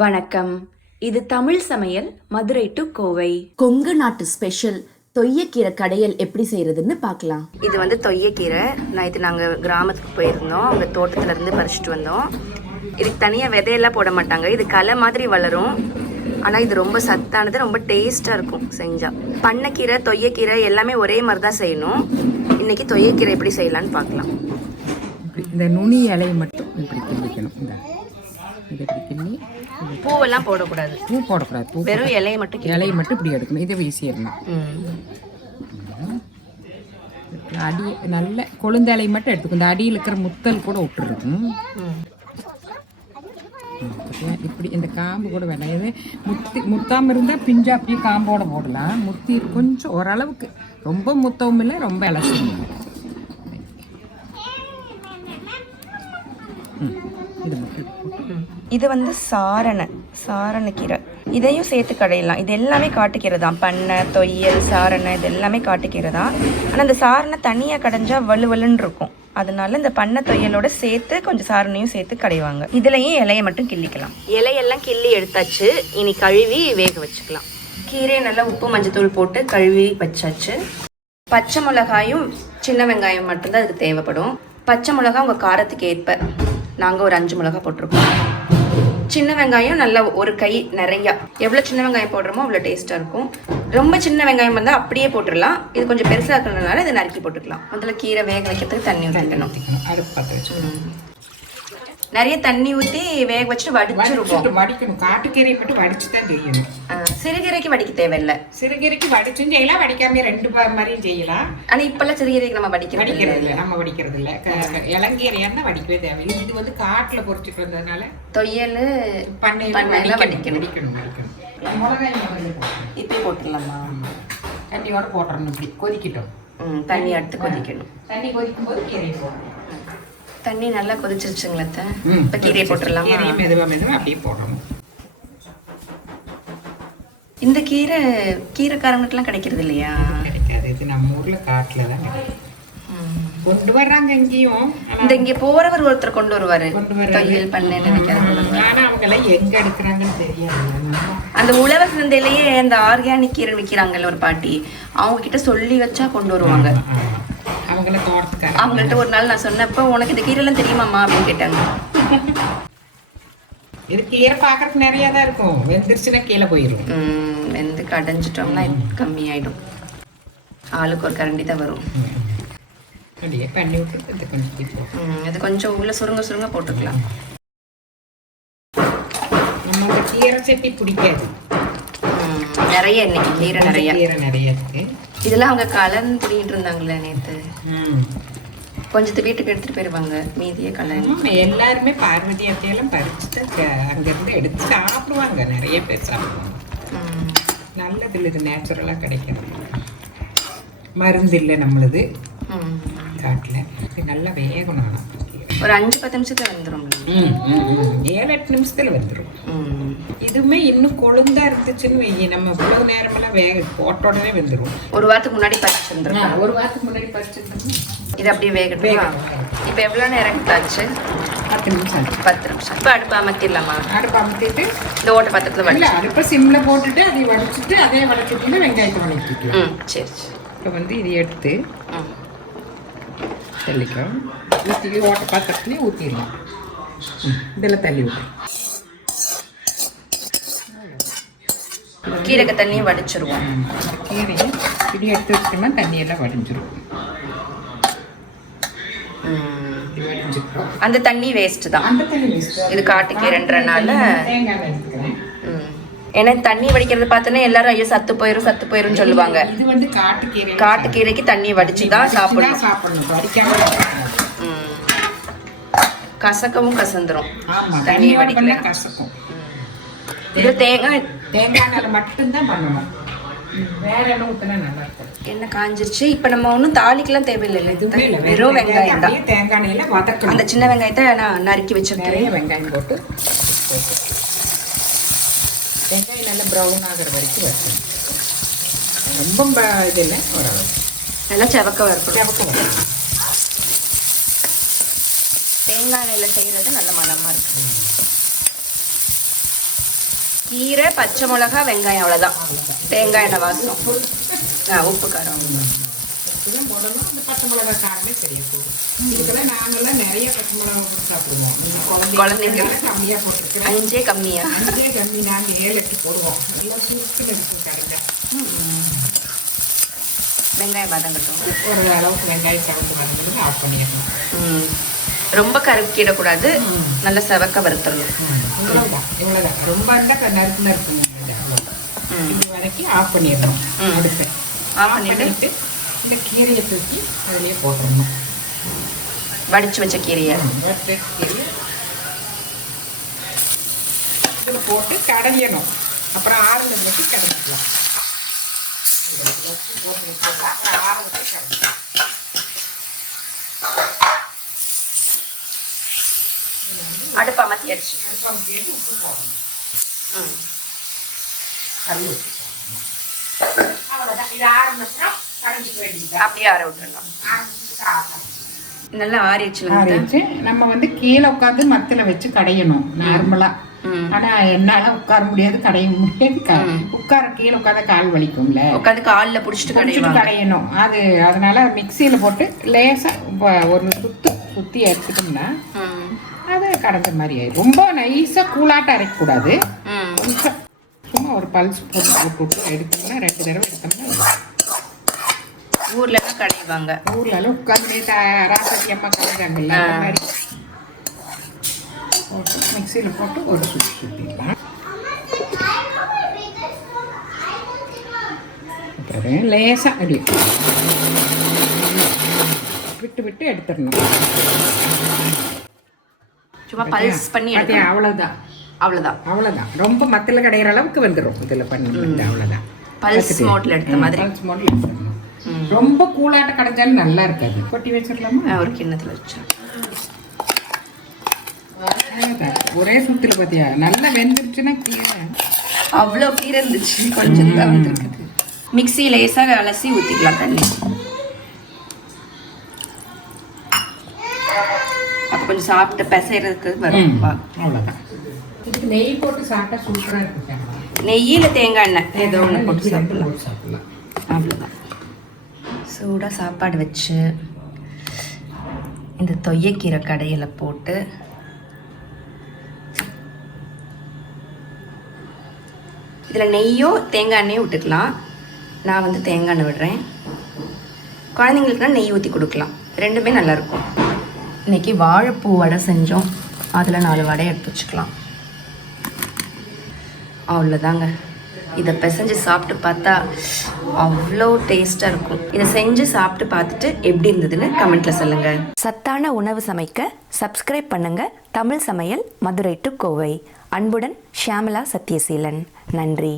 வணக்கம். இது தமிழ் சமையல் மதுரை டு கோவை. கொங்கு நாட்டு ஸ்பெஷல் தொய்யக்கீரை கடையல் எப்படி செய்யறதுன்னு பார்க்கலாம். இது வந்து தொய்யக்கீரை. நைட்டு நாங்கள் கிராமத்துக்கு போயிருந்தோம். அவங்க தோட்டத்துல இருந்து பறிச்சுட்டு வந்தோம். இதுக்கு தனியாக விதையெல்லாம் போட மாட்டாங்க. இது களை மாதிரி வளரும். ஆனால் இது ரொம்ப சத்தானது, ரொம்ப டேஸ்ட்டாக இருக்கும் செஞ்சால். பண்ணைக்கீரை, தொய்யக்கீரை எல்லாமே ஒரே மாதிரி தான் செய்யணும். இன்னைக்கு தொய்யக்கீரை எப்படி செய்யலான்னு பார்க்கலாம். இந்த நுனி இலையை மட்டும் இப்படி கிண்டிக்கணும். இதை இப்படி கிள்ளி பூவெல்லாம் போடக்கூடாது. பூ போடக்கூடாது. வெறும் இலையை மட்டும் இப்படி எடுக்கணும். இதை வீசிடணும். அடி நல்ல கொழுந்த இலையை மட்டும் எடுத்துக்கும். இந்த அடியில் இருக்கிற முத்தல் கூட விட்டுருக்கும். இப்படி இந்த காம்பு கூட வேண்டாம். இது முத்தாமல் இருந்தால் பிஞ்சா அப்படியே காம்போட போடலாம். முத்தி கொஞ்சம் ஓரளவுக்கு, ரொம்ப முத்தவும் இல்லை, ரொம்ப இலசும் இல்லை. இது வந்து சாரணக்கீரை. இதையும் சேர்த்து கடையலாம். இது எல்லாமே காட்டுக்கீரை தான். பண்ணை, தொய்யல், சாரணை இது எல்லாமே காட்டுக்கீரை தான். ஆனால் இந்த சாரணை தனியாக கடைஞ்சா வலுவலுன்னு இருக்கும். அதனால இந்த பண்ணை தொய்யலோட சேர்த்து கொஞ்சம் சாரணையும் சேர்த்து கடைவாங்க. இதுலையும் இலையை மட்டும் கிள்ளிக்கலாம். இலையெல்லாம் கிள்ளி எடுத்தாச்சு. இனி கழுவி வேக வச்சுக்கலாம். கீரையை நல்லா உப்பு மஞ்சத்தூள் போட்டு கழுவி வச்சாச்சு. பச்சை மிளகாயும் சின்ன வெங்காயம் மட்டும்தான் அதுக்கு தேவைப்படும். பச்சை மிளகா உங்கள் காரத்துக்கு ஏற்ப. நாங்கள் ஒரு 5 மிளகா போட்டிருக்கோம். சின்ன வெங்காயம் நல்லா ஒரு கை நிறையா. எவ்வளோ சின்ன வெங்காயம் போடுறோமோ அவ்வளோ டேஸ்ட்டாக இருக்கும். ரொம்ப சின்ன வெங்காயம் வந்தால் அப்படியே போட்டுடலாம். இது கொஞ்சம் பெருசாக இருக்கிறதுனால இதை நறுக்கி போட்டுக்கலாம். அதில் கீரை வேக வைக்கிறதுக்கு தண்ணி ஊற்றிக்கணும். நிறைய தண்ணி ஊற்றி வேக வச்சுட்டு வடிக்கணும். காட்டுக்கீரை மட்டும் வடிச்சு தான் செய்யணும். சிறுகீரைக்கு வடிக்க தேவையில்லை. சிறுகீரைக்கு வடிச்சும் செய்யலாம், வடிக்காம ரெண்டு மாதிரியும் செய்யலாம். ஆனால் இப்பெல்லாம் சிறுகீரைக்கு நம்ம வடிக்கிறது இல்லை. நம்ம வடிக்கிறது இல்லை. இளங்கீரையா தான் வடிக்கவே தேவையில்லை. இது வந்து காட்டுல பொறிச்சிட்டு வந்ததுனால தொய்யல் பண்ணையெல்லாம் வடிக்கணும். இப்படி போட்டுடலாமா? தண்ணியோட போட்டுறணும். இப்படி கொதிக்கட்டும். தண்ணி அடுத்து கொதிக்கணும். தண்ணி கொதிக்கும் போது கீரை போடணும். தண்ணி நல்லா கொதிச்சிருச்சுங்களா? இப்போ கீரையை போட்டுடலாமா? மெதுவா அப்படியே போடணும். இந்த கீரைக்காரங்கிட்டலாம் கிடைக்கிறது இல்லையா? கிடைக்காது. இது நம்ம ஊர்ல காட்டுல தான் கொண்டு வர்றாங்க. எங்கேயும் இங்க போறவர் ஒருத்தர் கொண்டு வருவாரு. தொழில் பண்ண நினைக்கிறாங்க. ஆனா அவங்க எல்லாம் எங்க எடுக்கிறாங்கன்னு தெரியாது. அந்த உழவர் சந்தையிலேயே அந்த ஆர்கானிக் கீரை விற்கிறாங்கல்ல ஒரு பாட்டி, அவங்க கிட்ட சொல்லி வச்சா கொண்டு வருவாங்க. அவங்கள்ட்ட ஒரு நாள் நான் சொன்னப்ப, உனக்கு இந்த கீரை எல்லாம் தெரியுமாம்மா அப்படின்னு கேட்டாங்க. இது கீரை பாக்குறதுக்கு நிறைய தான் இருக்கும். வெந்துருச்சுன்னா கீழே போயிடும். வெந்து கடைஞ்சிட்டோம்னா கம்மியாயிடும். ஆளுக்கு ஒரு கரண்டி தான் வரும். பண்ணி விட்டு இது கொஞ்சம் உள்ள சுருங்க போட்டுக்கலாம். நம்ம கீரை சட்டி பிடிக்காது. நிறைய இன்னைக்கு கீரை நிறைய இருக்கு. இதெல்லாம் அவங்க கலந்து பிடிக்கிட்டு இருந்தாங்களே நேற்று. கொஞ்சத்தை வீட்டுக்கு எடுத்துட்டு போயிருவாங்க, மீதியே கலந்து. எல்லாருமே பார்வதி அத்தையெல்லாம் பறிச்சுட்டு அங்கிருந்து எடுத்து சாப்பிடுவாங்க. நிறைய பேர் சாப்பிடுவாங்க. நல்லது இல்லை, இது நேச்சுரலா கிடைக்கிறது. மருந்து இல்லை நம்மளுது காட்டுல. நல்லா வேகணும். ஒரு 5-10 நிமிஷத்துல வந்துடும். 7-8 நிமிஷத்துல வந்துடும். இதுவுமே இன்னும் கொழுந்தா இருந்துச்சுன்னு வைங்க, நம்ம இவ்வளவு நேரமெல்லாம் வேக போட்ட உடனே வந்துடும். ஒரு வாரத்துக்கு முன்னாடி பறிச்சிருந்துருக்கோம். ஒரு வாரத்துக்கு முன்னாடி பறிச்சிருந்தோம். இது அப்படியே வேகட்டும். இப்போ எவ்வளோ நேரம் ஆச்சு? 10 நிமிஷம். 10 நிமிஷம். இப்போ அடுப்பு அமர்த்திடலாமா? அடுப்பு அமர்த்திட்டு இந்த ஓட்ட பாத்திரத்தில் வடிச்சு, அடுப்பை சிம்ல போட்டுட்டு அதை வடிச்சிட்டு அதே வடிச்சிட்டு வெங்காயத்தை வதக்கிக்கலாம். சரி. இப்போ வந்து இதை எடுத்து தள்ளிக்கலாம். ஊற்றி ஓட்ட பாத்திரத்துலேயே ஊற்றிடலாம். இதில் தள்ளி விட்டு கீரைக்கு தண்ணியை வடிச்சிருவோம். கீரையை இப்படி எடுத்து வச்சுட்டோம்னா தண்ணியெல்லாம் வடிஞ்சிரும். அந்த தண்ணி வேஸ்ட் தான். அந்த தண்ணி வேஸ்ட். இது காட்டுக்கீரைன்றனால தேங்காய் எடுத்துக்கிறேன். ஏன்னா தண்ணி வடிக்கிறது பார்த்தோன்னா எல்லாரும் ஐயோ சத்து போயிரும் சொல்லுவாங்க. இது வந்து காட்டுக்கீரைக்கு தண்ணி வடிச்சு தான் சாப்பிடணும். கசக்கவும் கசந்துரும். தண்ணி வடிக்கல கசக்கும். இது தேங்காய் மட்டும்தான் பண்ணணும். வேற என்ன ஊத்தினா நல்லா இருக்கும். எண்ணெய் காஞ்சிருச்சு. இப்போ நம்ம ஒன்றும் தாளிக்கெல்லாம் தேவையில்லை. வெறும் வெங்காயம் தான். தேங்காய் வதக்கணும். அந்த சின்ன வெங்காயத்தை நான் நறுக்கி வச்சிருக்கேன். வெங்காயம் போட்டு வெங்காயம் நல்லா ப்ரௌன் ஆகிற வரைக்கும் வச்சணும். ரொம்ப இது இல்லை, ஓரளவு நல்லா செவக்க வரணும். தேங்காய் எண்ணெயில் செய்கிறது நல்ல மணமாக இருக்குது. கீரை, பச்சை மிளகா, வெங்காயம், அவ்வளோதான். தேங்காய் எண்ணெய் வாசம், உப்பு காரம். இதுதான் போடணும். அந்த பச்சை மிளகா காரமே சரியா போடும். இதுக்கெல்லாம் நாங்கெல்லாம் நிறைய பச்சை மிளகா போட்டு சாப்பிடுவோம். குழந்தைங்க கம்மியாக போட்டுருக்கிறேன். 5 கம்மியா? 5 கம்மி. நாங்கள் 7 8 போடுவோம். நல்லா சுருக்குன்னு இருக்கும் கரைஞ்சா. வெங்காயம் வதங்கட்டும். ஒரு அளவுக்கு வெங்காயம் சவந்து வதங்கிறது ஆஃப் பண்ணிடணும். ரொம்ப கருக்கிடக்கூடாது, நல்லா செவக்க வறுத்துடணும். இவ்வளோதான். ரொம்ப இருந்தால் நறுக்கு நறுக்குங்க. இது வதக்கி ஆஃப் பண்ணிடணும். அடுத்து ஆஃப் பண்ணிட்டு இந்த கீரையை தூக்கி அதிலேயே போட்டுடணும். வடிச்சு வச்ச கீரையை இதில் போட்டு கடையணும். அப்புறம் ஆறுதல் வச்சு கடைச்சிக்கலாம். அடுப்பை மாற்றியாச்சு. உப்பு போடணும். அவ்வளோதான். இது ஆரம்பிச்சா கடைஞ்சிக்க வேண்டியது. அப்படியே ஆற விட்டுறலாம். நல்லா ஆறிடுச்சு. ஆறிடுச்சு. நம்ம வந்து கீழே உட்காந்து மத்துல வச்சு கடையணும் நார்மலா. ஆனா என்னால உட்கார முடியாது, கடைய முடியாது. உட்கார கீழே உட்காந்து கால் வலிக்கும்ல, உட்காந்து காலில் பிடிச்சிட்டு கடையணும். அது அதனால மிக்சியில போட்டு லேசா ஒரு சுத்தி எடுத்துட்டோம்னா அது கடைஞ்ச மாதிரி ஆயிடும். ரொம்ப நைஸா கூலாட்ட அரைக்கக்கூடாது. கொஞ்சம் சும்மா ஒரு பல்ஸ் போட்டு எடுத்தோம்னா 2 தடவை எடுத்தோம்னா. ஊர்ல கடைவாங்க. ஊர்ல எல்லாம் உட்காந்து ராசாத்தி அம்மா கடைஞ்சாங்கல்ல, அந்த மாதிரி போட்டு மிக்சியில் போட்டு ஒரு சுற்றிடலாம். அப்புறம் லேசாக அப்படி விட்டு விட்டு எடுத்துடணும். சும்மா பல்ஸ் பண்ணி அவ்வளோதான். அவ்வளோதான். ரொம்ப மத்தில் கடையிற அளவுக்கு வந்துடும். இதில் பண்ணி அவ்வளோதான். பல்ஸ் மோட்ல எடுத்த மாதிரி. பல்ஸ் மோட்ல எடுத்துடணும். ரொம்ப கூலாட்ட கடைஞ்சாலும் நல்லா இருக்காது. கொட்டி வச்சிடலாமா? ஒரு கிண்ணத்தில் வச்சு ஒரே சுத்துல பார்த்தியா நல்லா வெந்துருச்சுன்னா கீரை. அவ்வளோ கீரை இருந்துச்சு, கொஞ்சம் தான் வந்துருக்குது. மிக்ஸி லேசாக அலசி ஊற்றிக்கலாம் தண்ணி. அப்போ கொஞ்சம் சாப்பிட்டு பிசைறதுக்கு வரும். அவ்வளோதான். இதுக்கு நெய் போட்டு சாப்பிட்டா சூப்பராக இருக்கும். நெய்யில் தேங்காய் எண்ணெய் ஏதோ ஒன்று போட்டு சாப்பிடலாம். அவ்வளோதான். சூடாக சாப்பாடு வச்சு இந்த தொய்யக்கீரை கடையில் போட்டு இதில் நெய்யோ தேங்காய் எண்ணெயோ விட்டுக்கலாம். நான் வந்து தேங்காய் எண்ணெய் விடுறேன். குழந்தைங்களுக்குலாம் நெய் ஊற்றி கொடுக்கலாம். ரெண்டுமே நல்லாயிருக்கும். இன்றைக்கி வாழைப்பூ வடை செஞ்சோம். அதில் 4 வடை எடுத்து வச்சுக்கலாம். அவ்வளோதாங்க. இதை பிசைஞ்சு சாப்பிட்டு பார்த்தா அவ்வளோ டேஸ்ட்டாக இருக்கும். இதை செஞ்சு சாப்பிட்டு பார்த்துட்டு எப்படி இருந்ததுன்னு கமெண்ட்டில் சொல்லுங்கள். சத்தான உணவு சமைக்க சப்ஸ்கிரைப் பண்ணுங்கள். தமிழ் சமையல் மதுரை டு கோவை. அன்புடன் ஷியாமலா சத்யசீலன். நன்றி.